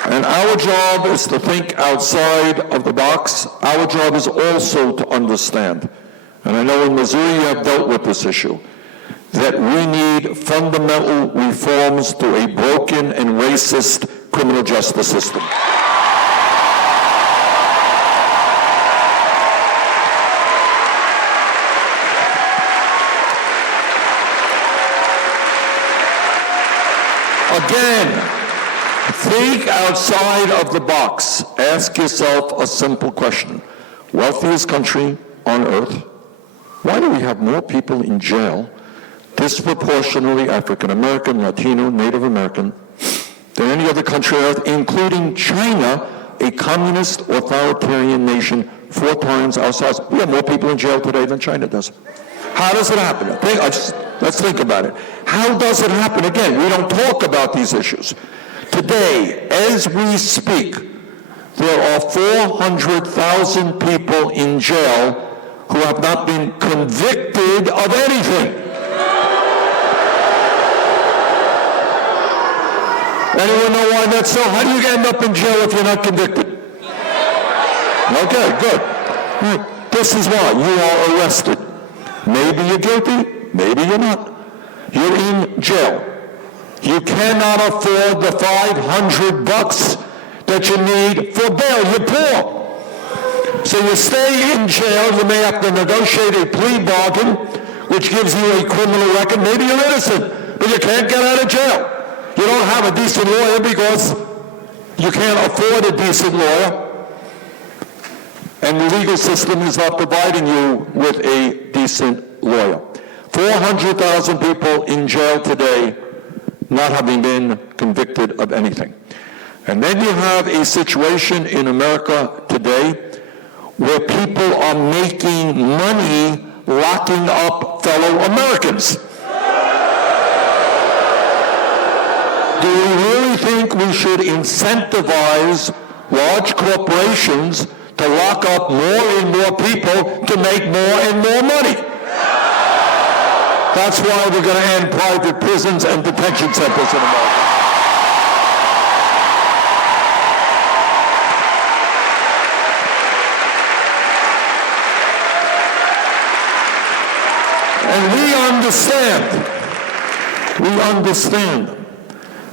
And our job is to think outside of the box. Our job is also to understand, and I know in Missouri you have dealt with this issue, that we need fundamental reforms to a broken and racist criminal justice system. Again, think outside of the box. Ask yourself a simple question. Wealthiest country on earth, why do we have more people in jail, disproportionately African American, Latino, Native American, than any other country on earth, including China, a communist authoritarian nation 4 times our size? We have more people in jail today than China does. How does it happen? Let's think about it. How does it happen? Again, we don't talk about these issues. Today, as we speak, there are 400,000 people in jail who have not been convicted of anything. Anyone know why that's so? How do you end up in jail if you're not convicted? Okay, good. Right. This is why. You are arrested. Maybe you're guilty, maybe you're not. You're in jail. You cannot afford the $500 that you need for bail. You're poor. So you stay in jail. You may have to negotiate a plea bargain, which gives you a criminal record. Maybe you're innocent, but you can't get out of jail. You don't have a decent lawyer because you can't afford a decent lawyer. And the legal system is not providing you with a decent lawyer. 400,000 people in jail today not having been convicted of anything. And then you have a situation in America today where people are making money locking up fellow Americans. Do we really think we should incentivize large corporations to lock up more and more people to make more and more money? That's why we're going to end private prisons and detention centers in America. And we understand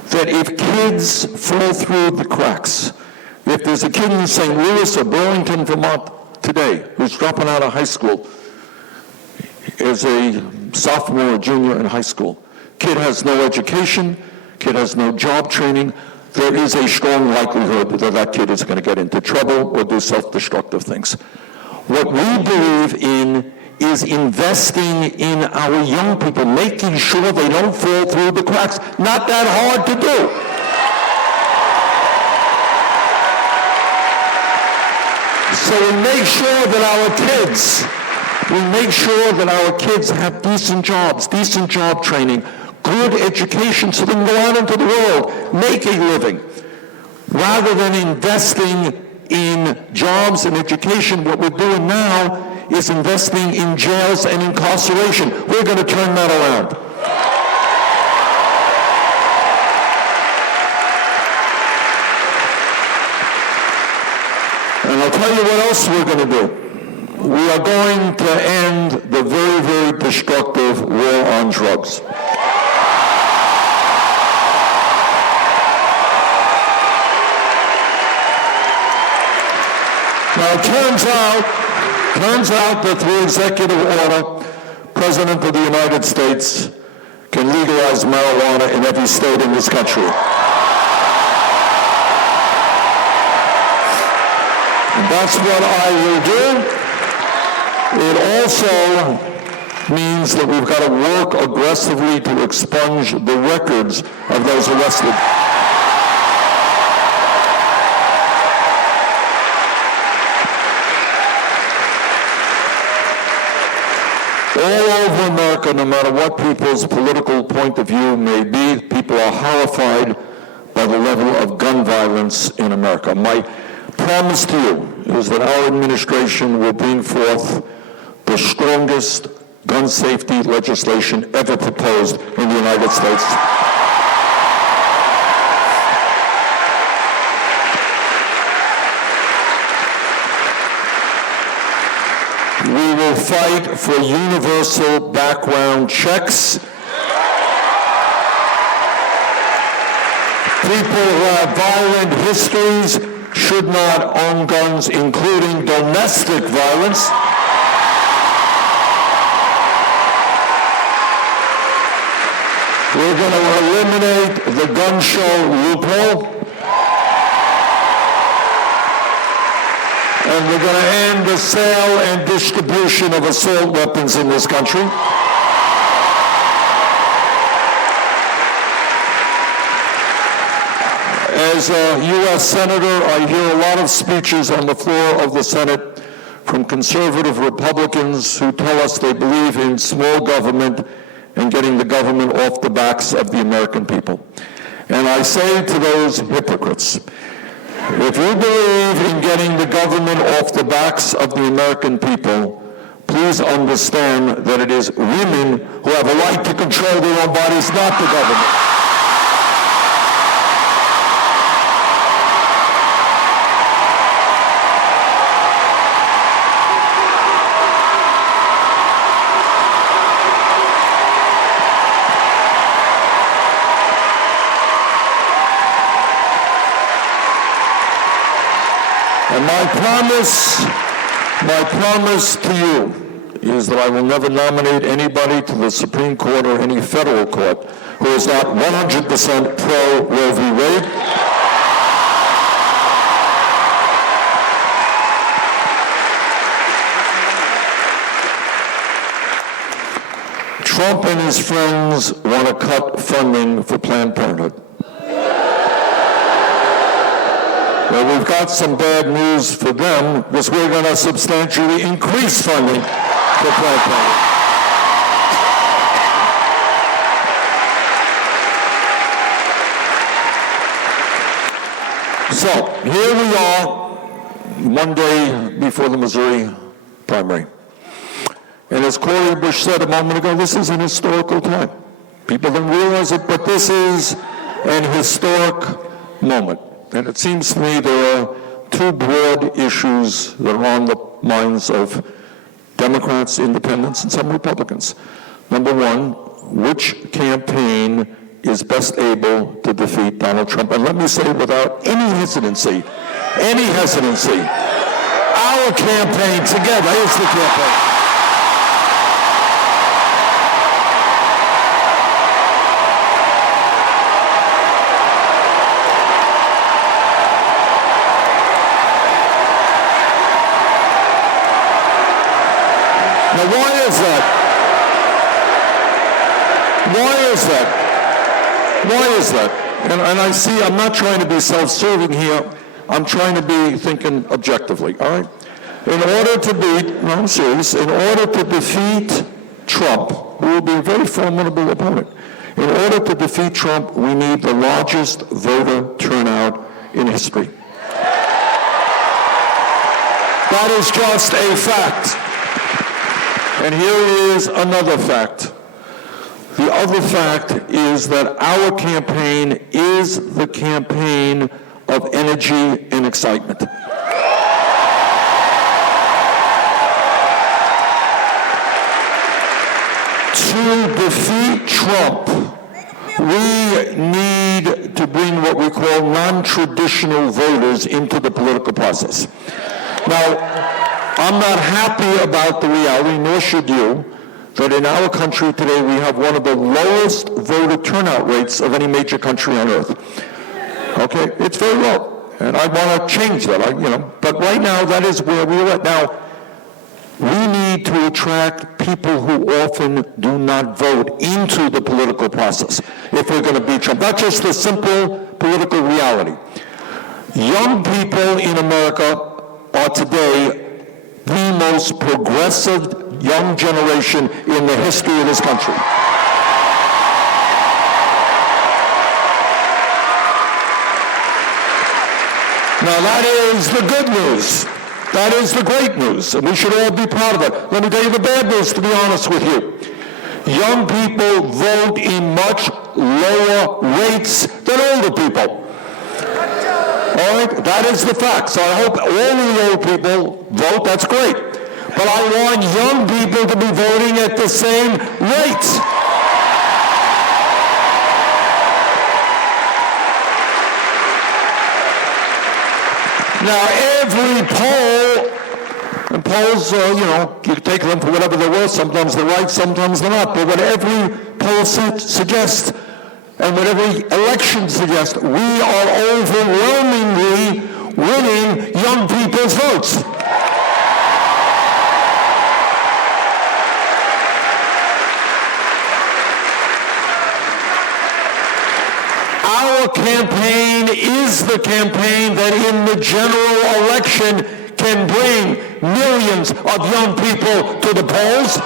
that if kids fall through the cracks, if there's a kid in St. Louis or Burlington, Vermont today who's dropping out of high school as a sophomore or junior in high school, kid has no education, kid has no job training, there is a strong likelihood that that kid is going to get into trouble or do self-destructive things. What we believe in is investing in our young people, making sure they don't fall through the cracks. Not that hard to do. So we make sure that our kids have decent jobs, decent job training, good education so they can go out into the world, make a living. Rather than investing in jobs and education, what we're doing now is investing in jails and incarceration. We're going to turn that around. And I'll tell you what else we're going to do. We are going to end the very, very destructive war on drugs. Now, it turns out that through executive order, President of the United States can legalize marijuana in every state in this country. And that's what I will do. It also means that we've got to work aggressively to expunge the records of those arrested. All over America, no matter what people's political point of view may be, people are horrified by the level of gun violence in America. My promise to you is that our administration will bring forth the strongest gun safety legislation ever proposed in the United States. We will fight for universal background checks. People who have violent histories should not own guns, including domestic violence. We're going to eliminate the gun show loophole. And we're going to end the sale and distribution of assault weapons in this country. As a U.S. Senator, I hear a lot of speeches on the floor of the Senate from conservative Republicans who tell us they believe in small government and getting the government off the backs of the American people. And I say to those hypocrites, if you believe in getting the government off the backs of the American people, please understand that it is women who have a right to control their own bodies, not the government. And my promise to you is that I will never nominate anybody to the Supreme Court or any federal court who is not 100% pro Roe v. Wade. Trump and his friends want to cut funding for Planned Parenthood. Well, we've got some bad news for them, because we're going to substantially increase funding for Planned Parenthood. So, here we are, one day before the Missouri primary. And as Cori Bush said a moment ago, this is an historical time. People don't realize it, but this is an historic moment. And it seems to me there are two broad issues that are on the minds of Democrats, independents, and some Republicans. Number one, which campaign is best able to defeat Donald Trump? And let me say without any hesitancy, our campaign together is the campaign. Now, why is that? And I see, I'm not trying to be self-serving here. I'm trying to be thinking objectively, all right? In order to defeat Trump, who will be a very formidable opponent, in order to defeat Trump, we need the largest voter turnout in history. That is just a fact. And here is another fact. The other fact is that our campaign is the campaign of energy and excitement. To defeat Trump, we need to bring what we call non-traditional voters into the political process. Now, I'm not happy about the reality, nor should you, that in our country today we have one of the lowest voter turnout rates of any major country on earth. Okay, it's very low, and I want to change that. But right now that is where we're at. Now, we need to attract people who often do not vote into the political process if we're going to beat Trump. Not just the simple political reality. Young people in America are today the most progressive young generation in the history of this country. Now that is the good news. That is the great news, and we should all be proud of it. Let me tell you the bad news, to be honest with you. Young people vote in much lower rates than older people. All right, that is the fact. So I hope all of the old people vote. That's great. But I want young people to be voting at the same rate. Now, every poll, and polls, you take them for whatever they're worth. Sometimes they're right, sometimes they're not. But what every poll suggests, and what every election suggests, we are overwhelmingly winning young people's votes. Our campaign is the campaign that in the general election can bring millions of young people to the polls.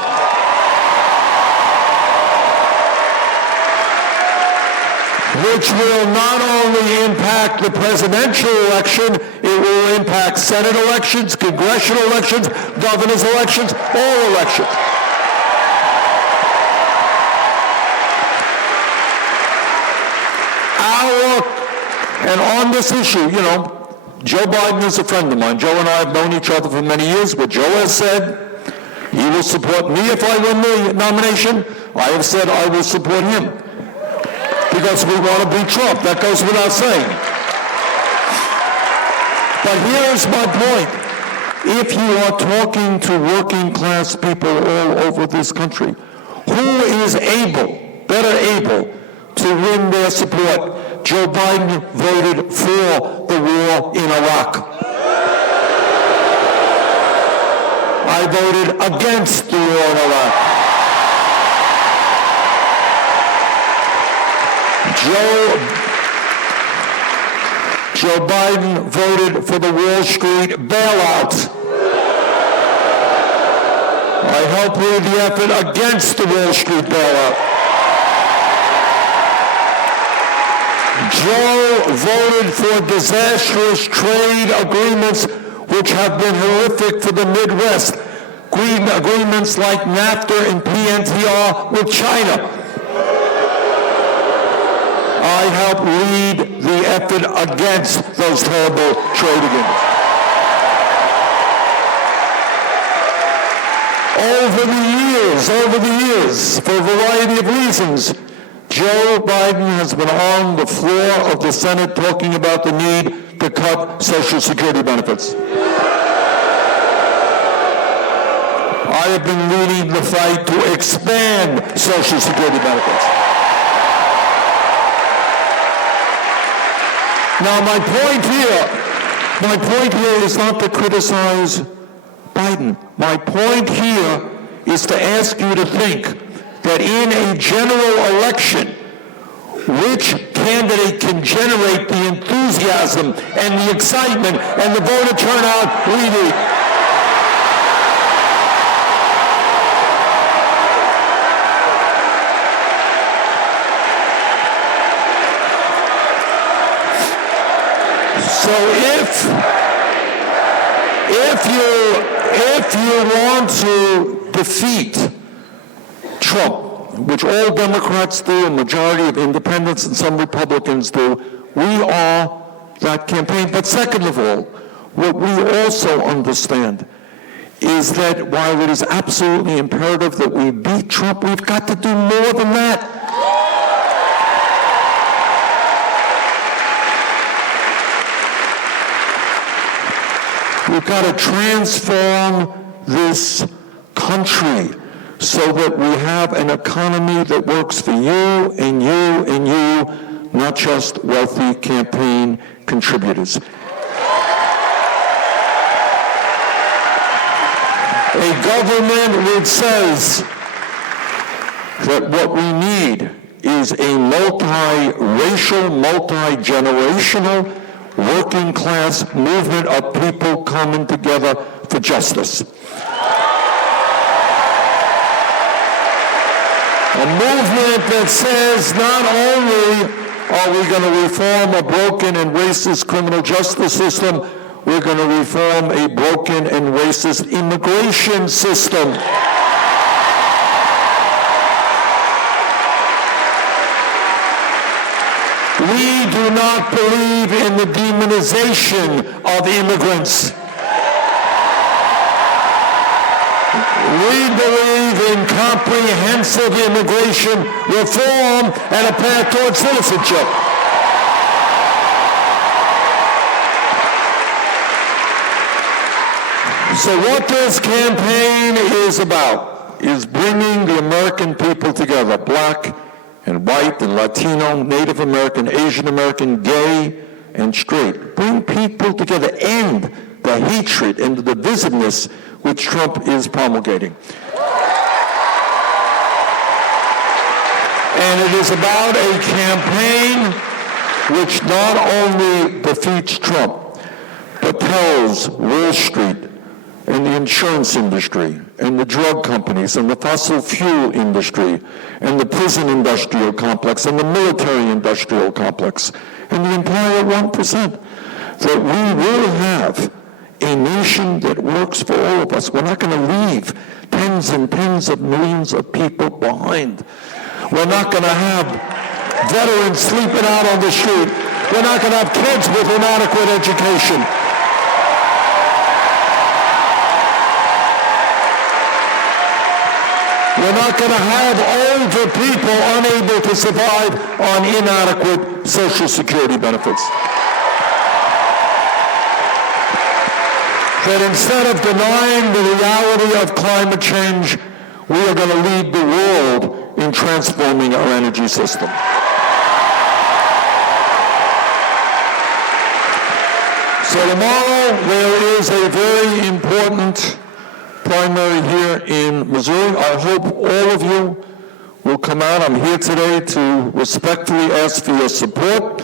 Which will not only impact the presidential election, it will impact Senate elections, congressional elections, governor's elections, all elections. And on this issue, Joe Biden is a friend of mine. Joe and I have known each other for many years. What Joe has said, he will support me if I win the nomination. I have said I will support him. Because we want to beat Trump. That goes without saying. But here's my point. If you are talking to working class people all over this country, who is better able to win their support? Joe Biden voted for the war in Iraq. I voted against the war in Iraq. Joe Biden voted for the Wall Street bailout. I helped lead the effort against the Wall Street bailout. Joe voted for disastrous trade agreements which have been horrific for the Midwest. agreements like NAFTA and PNTR with China. I helped lead the effort against those terrible trade agreements. Over the years, for a variety of reasons, Joe Biden has been on the floor of the Senate talking about the need to cut Social Security benefits. I have been leading the fight to expand Social Security benefits. Now, my point here is not to criticize Biden. My point here is to ask you to think that in a general election, which candidate can generate the enthusiasm and the excitement and the voter turnout we need? So if you want to defeat Trump, which all Democrats do, a majority of independents and some Republicans do, we are that campaign. But second of all, what we also understand is that while it is absolutely imperative that we beat Trump, we've got to do more than that. We've got to transform this country so that we have an economy that works for you and you and you, not just wealthy campaign contributors. A government which says that what we need is a multi-racial, multi-generational, working class movement of people coming together for justice. A movement that says not only are we going to reform a broken and racist criminal justice system, we're going to reform a broken and racist immigration system. We do not believe in the demonization of immigrants. We believe in comprehensive immigration reform and a path towards citizenship. So what this campaign is about is bringing the American people together, black and white and Latino, Native American, Asian American, gay and straight. Bring people together, end the hatred and the divisiveness which Trump is promulgating. And it is about a campaign which not only defeats Trump, but tells Wall Street and the insurance industry and the drug companies and the fossil fuel industry and the prison industrial complex and the military industrial complex and the entire 1% that we will have a nation that works for all of us. We're not going to leave tens and tens of millions of people behind. We're not going to have veterans sleeping out on the street. We're not going to have kids with inadequate education. We're not going to have older people unable to survive on inadequate Social Security benefits. That instead of denying the reality of climate change, we are going to lead the world in transforming our energy system. So tomorrow there is a very important primary here in Missouri. I hope all of you will come out. I'm here today to respectfully ask for your support.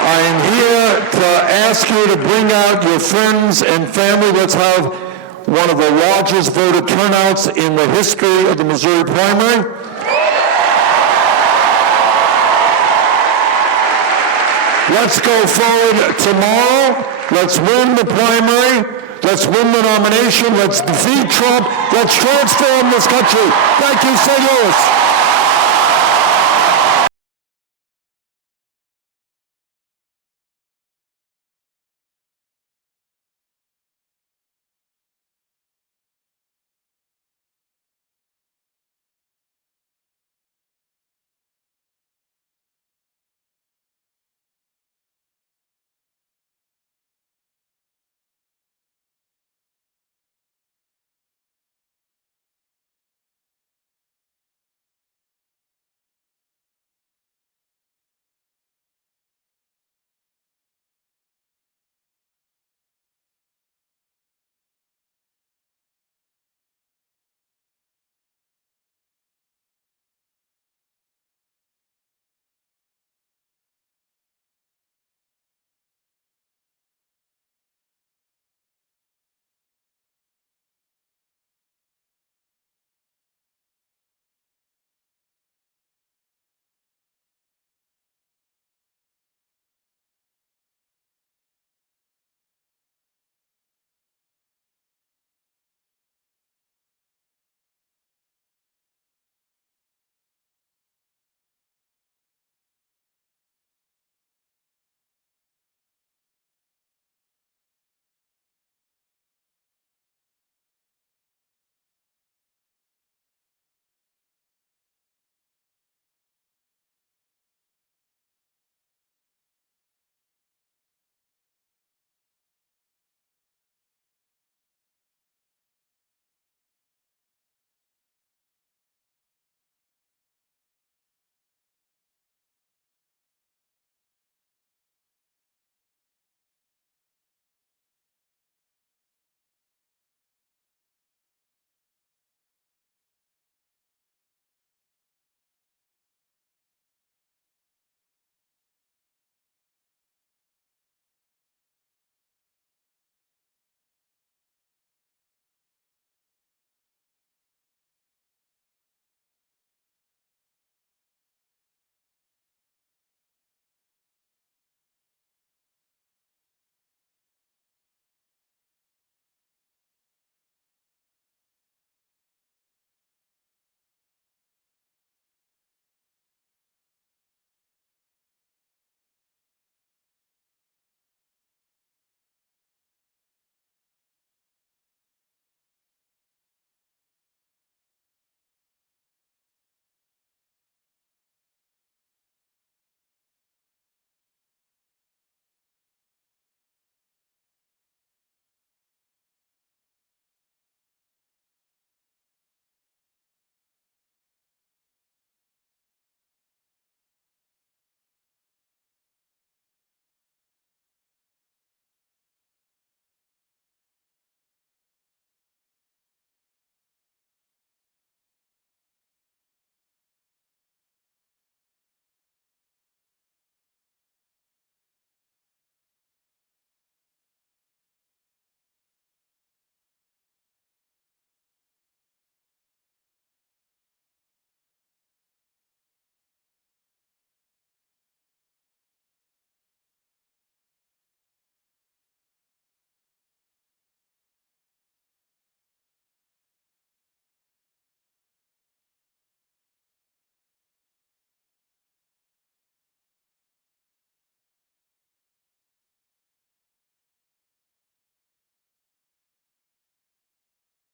I am here to ask you to bring out your friends and family. Let's have one of the largest voter turnouts in the history of the Missouri primary. Let's go forward tomorrow. Let's win the primary. Let's win the nomination. Let's defeat Trump. Let's transform this country. Thank you, St. Louis.